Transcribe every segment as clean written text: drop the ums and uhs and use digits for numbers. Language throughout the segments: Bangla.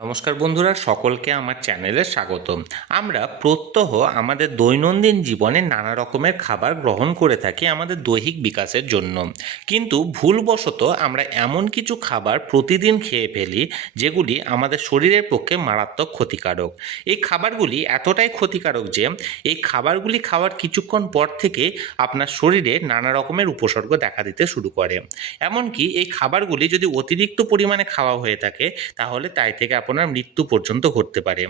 নমস্কার বন্ধুরা, সকলকে আমার চ্যানেলে স্বাগতম। আমরা প্রত্যহ আমাদের দৈনন্দিন জীবনে নানা রকমের খাবার গ্রহণ করে থাকি আমাদের দৈহিক বিকাশের জন্য, কিন্তু ভুলবশত আমরা এমন কিছু খাবার প্রতিদিন খেয়ে ফেলি যেগুলি আমাদের শরীরের পক্ষে মারাত্মক ক্ষতিকারক। এই খাবারগুলি এতটাই ক্ষতিকারক যে এই খাবারগুলি খাওয়ার কিছুক্ষণ পর থেকে আপনার শরীরে নানা রকমের উপসর্গ দেখা দিতে শুরু করে। এমনকি এই খাবারগুলি যদি অতিরিক্ত পরিমাণে খাওয়া হয়ে থাকে তাহলে তাই থেকে আপনার মৃত্যু পর্যন্ত ঘটতে পারে।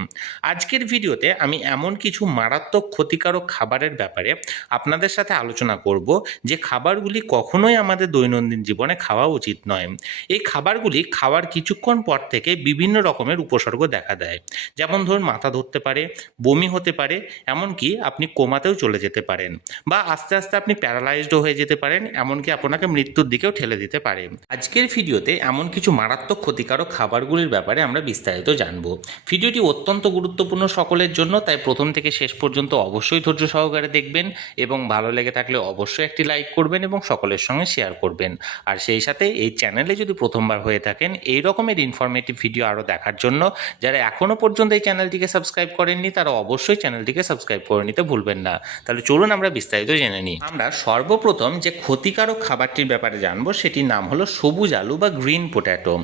আজকের ভিডিওতে আমি এমন কিছু মারাত্মক ক্ষতিকারক খাবারের ব্যাপারে আপনাদের সাথে আলোচনা করব যে খাবারগুলি কখনোই আমাদের দৈনন্দিন জীবনে খাওয়া উচিত নয়। এই খাবারগুলি খাওয়ার কিছুক্ষণ পর থেকে বিভিন্ন রকমের উপসর্গ দেখা দেয়, যেমন ধরুন মাথা ধরতে পারে, বমি হতে পারে, এমনকি আপনি কোমাতেও চলে যেতে পারেন, বা আস্তে আস্তে আপনি প্যারালাইজডও হয়ে যেতে পারেন, এমনকি আপনাকে মৃত্যুর দিকেও ঠেলে দিতে পারে। আজকের ভিডিওতে এমন কিছু মারাত্মক ক্ষতিকারক খাবারগুলির ব্যাপারে আমরা বিস্তারিত জানব। ভিডিওটি অত্যন্ত গুরুত্বপূর্ণ সকলের জন্য, তাই প্রথম থেকে শেষ পর্যন্ত অবশ্যই ধৈর্য সহকারে দেখবেন এবং ভালো লেগে থাকলে অবশ্যই একটি লাইক করবেন এবং সকলের সঙ্গে শেয়ার করবেন। আর সেই সাথে এই চ্যানেলে যদি প্রথমবার হয়ে থাকেন এই রকমের ইনফরমেটিভ ভিডিও আরও দেখার জন্য যারা এখনও পর্যন্ত এই চ্যানেলটিকে সাবস্ক্রাইব করেননি তারা অবশ্যই চ্যানেলটিকে সাবস্ক্রাইব করে নিতে ভুলবেন না। তাহলে চলুন আমরা বিস্তারিত জেনে নিই। আমরা সর্বপ্রথম যে ক্ষতিকারক খাবারটির ব্যাপারে জানবো সেটির নাম হলো সবুজ আলু বা গ্রিন পোট্যাটো।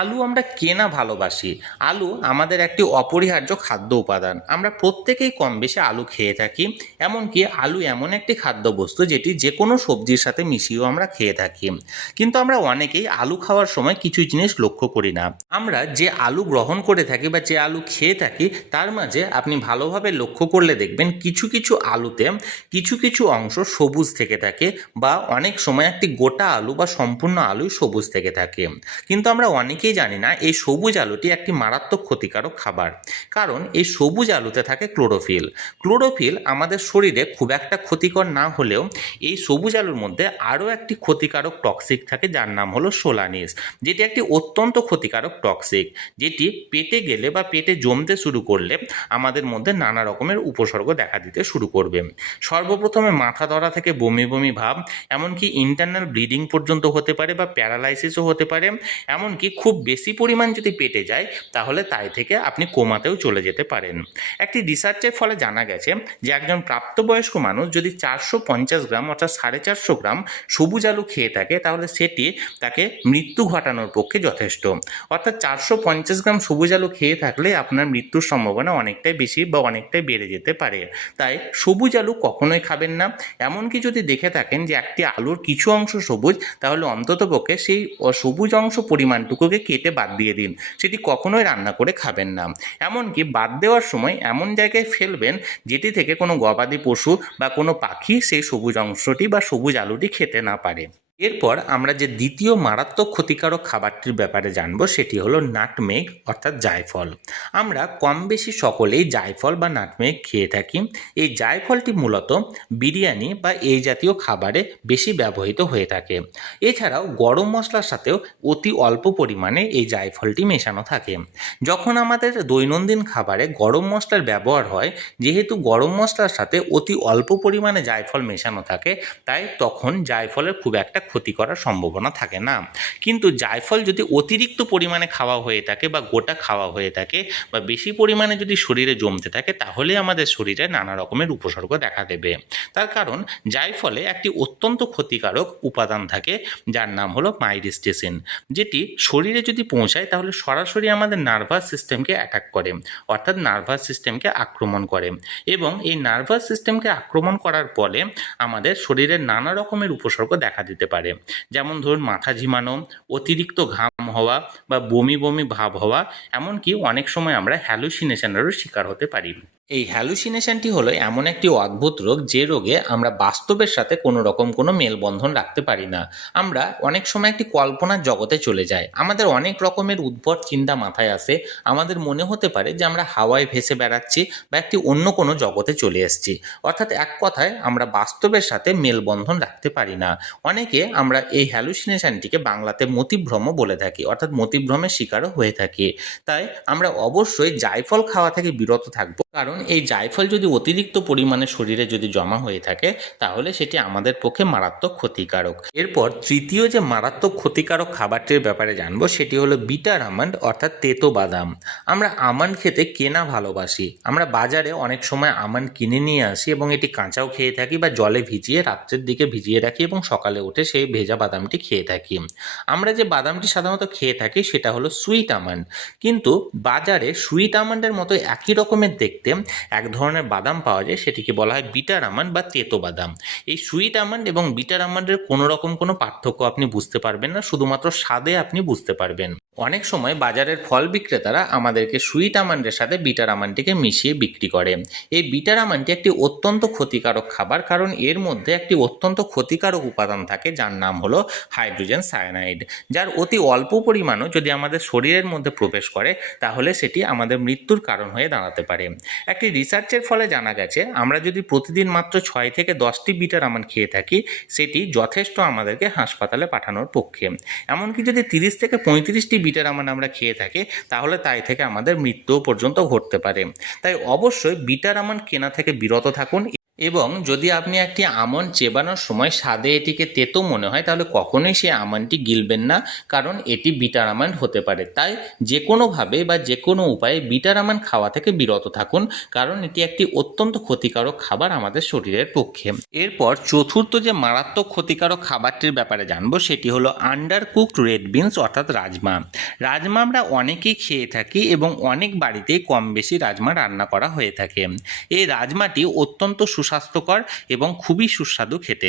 আলু আমরা কেনা ভালোবাসি। আলু আমাদের একটি অপরিহার্য খাদ্য উপাদান। আমরা প্রত্যেকেই কম বেশি আলু খেয়ে থাকি। এমনকি আলু এমন একটি খাদ্যবস্তু যেটি যে কোনো সবজির সাথে মিশিয়েও আমরা খেয়ে থাকি। কিন্তু আমরা অনেকেই আলু খাওয়ার সময় কিছু জিনিস লক্ষ্য করি না। আমরা যে আলু গ্রহণ করে থাকি বা যে আলু খেয়ে থাকি তার মাঝে আপনি ভালোভাবে লক্ষ্য করলে দেখবেন কিছু কিছু আলুতে কিছু কিছু অংশ সবুজ থেকে থাকে, বা অনেক সময় একটি গোটা আলু বা সম্পূর্ণ আলুই সবুজ থেকে থাকে। কিন্তু আমরা অনেকেই জানি না এই সবুজ আলুটি একটি মারাত্মক ক্ষতিকারক খাবার, কারণ এই সবুজ আলুতে থাকে ক্লোরোফিল। ক্লোরোফিল আমাদের শরীরে খুব একটা ক্ষতিকর না হলেও এই সবুজ আলুর মধ্যে আরও একটি ক্ষতিকারক টক্সিক থাকে যার নাম হলো সোলানিস, যেটি একটি অত্যন্ত ক্ষতিকারক টক্সিক, যেটি পেটে গেলে বা পেটে জমতে শুরু করলে আমাদের মধ্যে নানা রকমের উপসর্গ দেখা দিতে শুরু করবে। সর্বপ্রথমে মাথা ধরা থেকে বমি বমি ভাব, এমনকি ইন্টারনাল ব্লিডিং পর্যন্ত হতে পারে বা প্যারালাইসিসও হতে পারে। এমনকি খুব বেশি পরিমাণ যদি পেটে যায় তাহলে তাই থেকে আপনি কোমাতেও চলে যেতে পারেন। একটি রিসার্চের ফলে জানা গেছে যে একজন প্রাপ্তবয়স্ক মানুষ যদি 450 গ্রাম অর্থাৎ 450 গ্রাম সবুজ আলু খেয়ে থাকে তাহলে সেটি তাকে মৃত্যু ঘটানোর পক্ষে যথেষ্ট। অর্থাৎ 450 গ্রাম সবুজ আলু খেয়ে থাকলে আপনার মৃত্যুর সম্ভাবনা অনেকটাই বেশি বা অনেকটাই বেড়ে যেতে পারে। তাই সবুজ আলু কখনোই খাবেন না। এমনকি যদি দেখে থাকেন যে একটি আলুর কিছু অংশ সবুজ, তাহলে অন্ততপক্ষে সেই সবুজ অংশ পরিমাণটুকুকে কেটে বাদ দিয়ে দিন, সেটি কখনোই রান্না করে খাবেন না। এমনকি বাদ দেওয়ার সময় এমন জায়গায় ফেলবেন যেটি থেকে কোনো গবাদি পশু বা কোনো পাখি সেই সবুজ অংশটি বা সবুজ আলুটি খেতে না পারে। এরপর আমরা যে দ্বিতীয় মারাত্মক ক্ষতিকারক খাবারটির ব্যাপারে জানবো সেটি হলো নাটমেগ অর্থাৎ জায়ফল। আমরা কম বেশি সকলেই জায়ফল বা নাটমেগ খেয়ে থাকি। এই জায়ফলটি মূলত বিরিয়ানি বা এই জাতীয় খাবারে বেশি ব্যবহৃত হয়ে থাকে। এছাড়াও গরম মশলার সাথেও অতি অল্প পরিমাণে এই জায়ফলটি মেশানো থাকে। যখন আমাদের দৈনন্দিন খাবারে গরম মশলার ব্যবহার হয়, যেহেতু গরম মশলার সাথে অতি অল্প পরিমাণে জায়ফল মেশানো থাকে, তাই তখন জায়ফলের খুব একটা ক্ষতি করার সম্ভাবনা থাকে না। কিন্তু জায়ফল যদি অতিরিক্ত পরিমাণে খাওয়া হয়ে থাকে বা গোটা খাওয়া হয়ে থাকে বা বেশি পরিমাণে যদি শরীরে জমতে থাকে তাহলে আমাদের শরীরে নানা রকমের উপসর্গ দেখা দেবে। তার কারণ জায়ফলে একটি অত্যন্ত ক্ষতিকারক উপাদান থাকে যার নাম হলো মাইরিস্টিসিন, যেটি শরীরে যদি পৌঁছায় তাহলে সরাসরি আমাদের নার্ভাস সিস্টেমকে অ্যাটাক করে, অর্থাৎ নার্ভাস সিস্টেমকে আক্রমণ করে, এবং এই নার্ভাস সিস্টেমকে আক্রমণ করার ফলে আমাদের শরীরের নানা রকমের উপসর্গ দেখা দিতে পারে। যেমন ধরুন মাথা ঝিমানো, অতিরিক্ত ঘাম হওয়া বা বমি বমি ভাব হওয়া, এমনকি অনেক সময় আমরা হ্যালুসিনেশনেরও শিকার হতে পারি। এই হ্যালুসিনেশনটি হলো এমন একটি অদ্ভুত রোগ যে রোগে আমরা বাস্তবের সাথে কোনো রকম কোনো মেলবন্ধন রাখতে পারি না। আমরা অনেক সময় একটি কল্পনার জগতে চলে যাই, আমাদের অনেক রকমের উদ্ভট চিন্তা মাথায় আসে, আমাদের মনে হতে পারে যে আমরা হাওয়ায় ভেসে বেড়াচ্ছি বা একটি অন্য কোনো জগতে চলে এসেছি। অর্থাৎ এক কথায় আমরা বাস্তবের সাথে মেলবন্ধন রাখতে পারি না। অনেকে আমরা এই হ্যালুসিনেশনটিকে বাংলাতে মতিভ্রম বলে থাকি, অর্থাৎ মতিভ্রমের শিকারও হয়ে থাকি। তাই আমরা অবশ্যই জায়ফল খাওয়া থেকে বিরত থাকবো। কারণ এই জায়ফল যদি অতিরিক্ত পরিমাণে শরীরে যদি জমা হয়ে থাকে তাহলে সেটি আমাদের পক্ষে মারাত্মক ক্ষতিকারক। এরপর তৃতীয় যে মারাত্মক ক্ষতিকারক খাবারটির ব্যাপারে জানবো সেটি হলো বিটার আমন্ড অর্থাৎ তেতো বাদাম। আমরা আমন্ড খেতে কেনা ভালোবাসি, আমরা বাজারে অনেক সময় আমন্ড কিনে নিয়ে আসি এবং এটি কাঁচাও খেয়ে থাকি বা জলে ভিজিয়ে রাত্রের দিকে ভিজিয়ে রাখি এবং সকালে উঠে সেই ভেজা বাদামটি খেয়ে থাকি। আমরা যে বাদামটি সাধারণত খেয়ে থাকি সেটা হলো সুইট আমন্ড, কিন্তু বাজারে সুইট আমন্ডের মতো একই রকমের দেখতে এক ধরনের বাদাম পাওয়া যায়, সেটিকে বলা হয় বিটার আমন্ড বা তেতো বাদাম। এই সুইট আমন্ড এবং বিটার আমন্ডের কোনো রকম কোনো পার্থক্য আপনি বুঝতে পারবেন না, শুধুমাত্র স্বাদে আপনি বুঝতে পারবেন। অনেক সময় বাজারের ফল বিক্রেতারা আমাদেরকে সুইট আমন্ডের সাথে বিটার আমন্ডটিকে মিশিয়ে বিক্রি করে। এই বিটার আমন্ডটি একটি অত্যন্ত ক্ষতিকারক খাবার, কারণ এর মধ্যে একটি অত্যন্ত ক্ষতিকারক উপাদান থাকে যার নাম হলো হাইড্রোজেন সায়ানাইড, যার অতি অল্প পরিমাণও যদি আমাদের শরীরের মধ্যে প্রবেশ করে তাহলে সেটি আমাদের মৃত্যুর কারণ হয়ে দাঁড়াতে পারে। একটি রিসার্চের ফলে জানা গেছে আমরা যদি প্রতিদিন মাত্র 6 থেকে 10টি বিটার আমন্ড খেয়ে থাকি সেটি যথেষ্ট আমাদেরকে হাসপাতালে পাঠানোর পক্ষে। এমনকি যদি 30 থেকে 35টি বিটার আমন্ড আমরা খেয়ে থাকি তাহলে তাই থেকে আমাদের মৃত্যু পর্যন্ত ঘটতে পারে। তাই অবশ্যই বিটার আমন্ড কেনা থেকে বিরত থাকুন, এবং যদি আপনি একটি আমন্ড চেবানোর সময় স্বাদে এটিকে তেতো মনে হয় তাহলে কখনোই সেই আমন্ডটি গিলবেন না, কারণ এটি বিটার আমন্ড হতে পারে। তাই যে কোনোভাবে বা যে কোনো উপায়ে বিটার আমন্ড খাওয়া থেকে বিরত থাকুন, কারণ এটি একটি অত্যন্ত ক্ষতিকারক খাবার আমাদের শরীরের পক্ষে। এরপর চতুর্থ যে মারাত্মক ক্ষতিকারক খাবারটির ব্যাপারে জানবো সেটি হলো আন্ডার কুকড রেড বিনস অর্থাৎ রাজমা। রাজমা আমরা অনেকেই খেয়ে থাকি এবং অনেক বাড়িতেই কম বেশি রাজমা রান্না করা হয়ে থাকে। এই রাজমাটি অত্যন্ত সুস্বাস্থ্যকর এবং খুবই সুস্বাদু খেতে,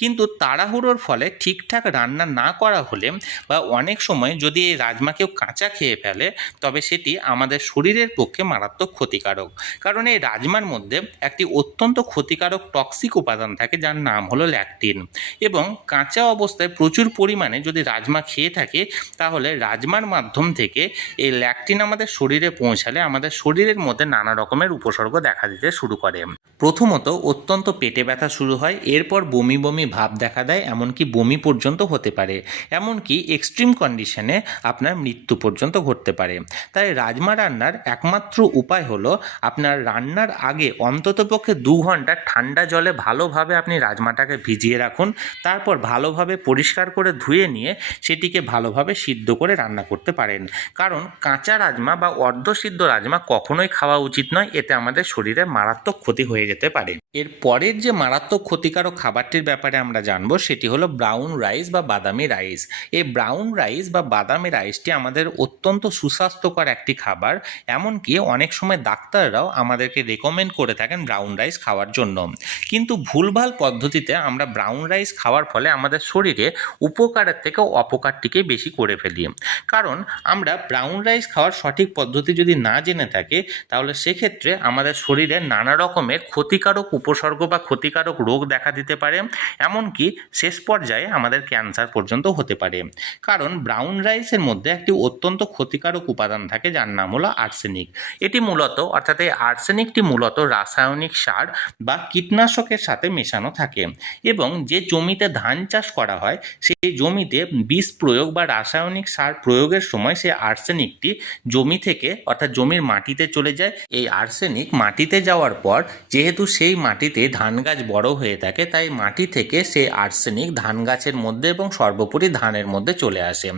কিন্তু তাড়াহুড়োর ফলে ঠিকঠাক রান্না না করা হলে বা অনেক সময় যদি এই রাজমা কেউ কাঁচা খেয়ে ফেলে তবে সেটি আমাদের শরীরের পক্ষে মারাত্মক ক্ষতিকারক। কারণ এই রাজমার মধ্যে একটি অত্যন্ত ক্ষতিকারক টক্সিক উপাদান থাকে যার নাম হলো ল্যাকটিন, এবং কাঁচা অবস্থায় প্রচুর পরিমাণে যদি রাজমা খেয়ে থাকে তাহলে রাজমার মাধ্যম থেকে এই ল্যাকটিন আমাদের শরীরে পৌঁছালে আমাদের শরীরের মধ্যে নানা রকমের উপসর্গ দেখা দিতে শুরু করে। প্রথমত অত্যন্ত পেটে ব্যথা শুরু হয়, এরপর বমি বমি ভাব দেখা দেয়, এমনকি বমি পর্যন্ত হতে পারে, এমনকি এক্সট্রিম কন্ডিশনে আপনার মৃত্যু পর্যন্ত ঘটতে পারে। তাই রাজমা রান্নার একমাত্র উপায় হলো আপনার রান্নার আগে অন্ততপক্ষে 2 ঘন্টা ঠান্ডা জলে ভালোভাবে আপনি রাজমাটাকে ভিজিয়ে রাখুন, তারপর ভালোভাবে পরিষ্কার করে ধুয়ে নিয়ে সেটিকে ভালোভাবে সিদ্ধ করে রান্না করতে পারেন। কারণ কাঁচা রাজমা বা অর্ধসিদ্ধ রাজমা কখনোই খাওয়া উচিত নয়, এতে আমাদের শরীরে মারাত্মক ক্ষতি হয়ে যেতে পারে। এর পরের যে মারাত্মক ক্ষতিকারক খাবারটির ব্যাপারে আমরা জানবো সেটি হলো ব্রাউন রাইস বা বাদামি রাইস। এই ব্রাউন রাইস বা বাদামি রাইসটি আমাদের অত্যন্ত সুস্বাস্থ্যকর একটি খাবার, এমনকি অনেক সময় ডাক্তাররাও আমাদেরকে রেকমেন্ড করে থাকেন ব্রাউন রাইস খাওয়ার জন্য। কিন্তু ভুলভাল পদ্ধতিতে আমরা ব্রাউন রাইস খাওয়ার ফলে আমাদের শরীরে উপকারের থেকে অপকারটিকে বেশি করে ফেলি। কারণ আমরা ব্রাউন রাইস খাওয়ার সঠিক পদ্ধতি যদি না জেনে থাকি তাহলে সেক্ষেত্রে আমাদের শরীরে নানা রকমের ক্ষতিকারক উপসর্গ বা ক্ষতিকারক রোগ দেখা দিতে পারে, এমনকি শেষ পর্যায়ে আমাদের ক্যান্সার পর্যন্ত হতে পারে। কারণ ব্রাউন রাইসের মধ্যে একটি অত্যন্ত ক্ষতিকারক উপাদান থাকে যার নাম হলো আর্সেনিক। এটি মূলত অর্থাৎ এই আর্সেনিকটি মূলত রাসায়নিক সার বা কীটনাশকের সাথে মেশানো থাকে, এবং যে জমিতে ধান চাষ করা হয় সেই জমিতে বিষ প্রয়োগ বা রাসায়নিক সার প্রয়োগের সময় সেই আর্সেনিকটি জমি থেকে অর্থাৎ জমির মাটিতে চলে যায়। এই আর্সেনিক মাটিতে যাওয়ার পর যেহেতু সেই মাটিতে ধান গাছ বড় হয়ে থাকে তাই মাটি থেকে সেই আর্সেনিক ধান গাছের মধ্যে এবং সর্বোপরি ধানের মধ্যে চলে আসে।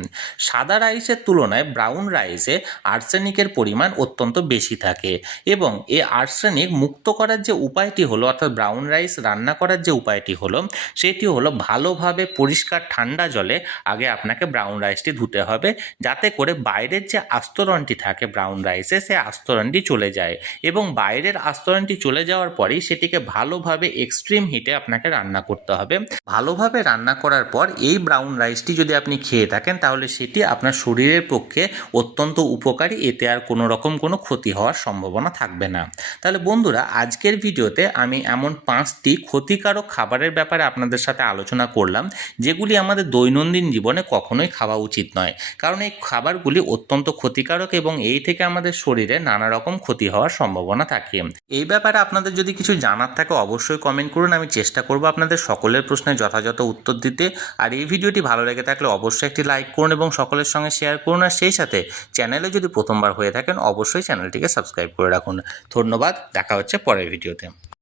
সাদা রাইসের তুলনায় ব্রাউন রাইসে আর্সেনিকের পরিমাণ অত্যন্ত বেশি থাকে, এবং এই আর্সেনিক মুক্ত করার যে উপায়টি হলো অর্থাৎ ব্রাউন রাইস রান্না করার যে উপায়টি হলো সেটি হলো ভালোভাবে পরিষ্কার ঠান্ডা জলে আগে আপনাকে ব্রাউন রাইসটি ধুতে হবে, যাতে করে বাইরের যে আস্তরণটি থাকে ব্রাউন রাইসে সেই আস্তরণটি চলে যায়, এবং বাইরের আস্তরণটি চলে যাওয়ার পরেই সেটিকে ভালোভাবে এক্সট্রিম হিটে আপনাকে রান্না করতে হবে। ভালোভাবে রান্না করার পর এই ব্রাউন রাইসটি যদি আপনি খেয়ে থাকেন তাহলে সেটি আপনার শরীরের পক্ষে অত্যন্ত উপকারী, এতে আর কোনো রকম কোনো ক্ষতি হওয়ার সম্ভাবনা থাকবে না। তাহলে বন্ধুরা, আজকের ভিডিওতে আমি এমন 5টি ক্ষতিকারক খাবারের ব্যাপারে আপনাদের সাথে আলোচনা করলাম যেগুলি আমাদের দৈনন্দিন জীবনে কখনোই খাওয়া উচিত নয়, কারণ এই খাবারগুলি অত্যন্ত ক্ষতিকারক এবং এই থেকে আমাদের শরীরে নানা রকম ক্ষতি হওয়ার সম্ভাবনা থাকে। এই ব্যাপারে আপনাদের যদি কিছু জানার থাকে অবশ্যই কমেন্ট করুন। আমি চেষ্টা করব আপনাদের সকলের প্রশ্নের যথাযথ উত্তর দিতে। আর এই ভিডিওটি ভালো লেগে থাকলে অবশ্যই একটি লাইক করুন এবং সকলের সঙ্গে শেয়ার করুন। আর সেই সাথে চ্যানেলে যদি প্রথমবার হয়ে থাকেন অবশ্যই চ্যানেলটিকে সাবস্ক্রাইব করে রাখুন। ধন্যবাদ, দেখা হচ্ছে পরের ভিডিওতে।